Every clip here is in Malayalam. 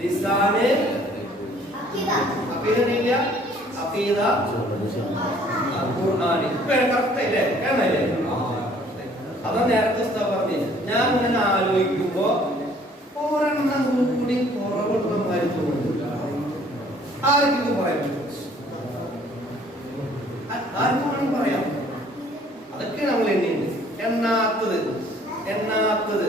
ലിസാന് അപ്പീദില്ല അഫീദ. ഖുർആൻ ഇപ്പൊ കറക്റ്റ് ഇല്ലേ കേണല്ലേ അതാ നേരത്തെ ഉസ്താ പറഞ്ഞു ഞാൻ ഇങ്ങനെ ആലോചിക്കുമ്പോ ഒരെണ്ണം കൂടി കുറവുള്ള മാതിരി തോന്നുന്നു ആർക്കും പറയാൻ ആർക്കും വേണമെങ്കിൽ പറയാം. അതൊക്കെ നമ്മൾ എണ്ണിയുണ്ട് എണ്ണാത്തത് എണ്ണാത്തത്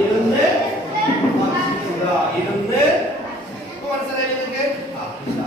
ഇരുന്ന് ഭക്ഷിക്കുക ഇരുന്ന് ഇപ്പൊ മനസ്സിലായി നിങ്ങൾക്ക് ആ ഇൻഷാ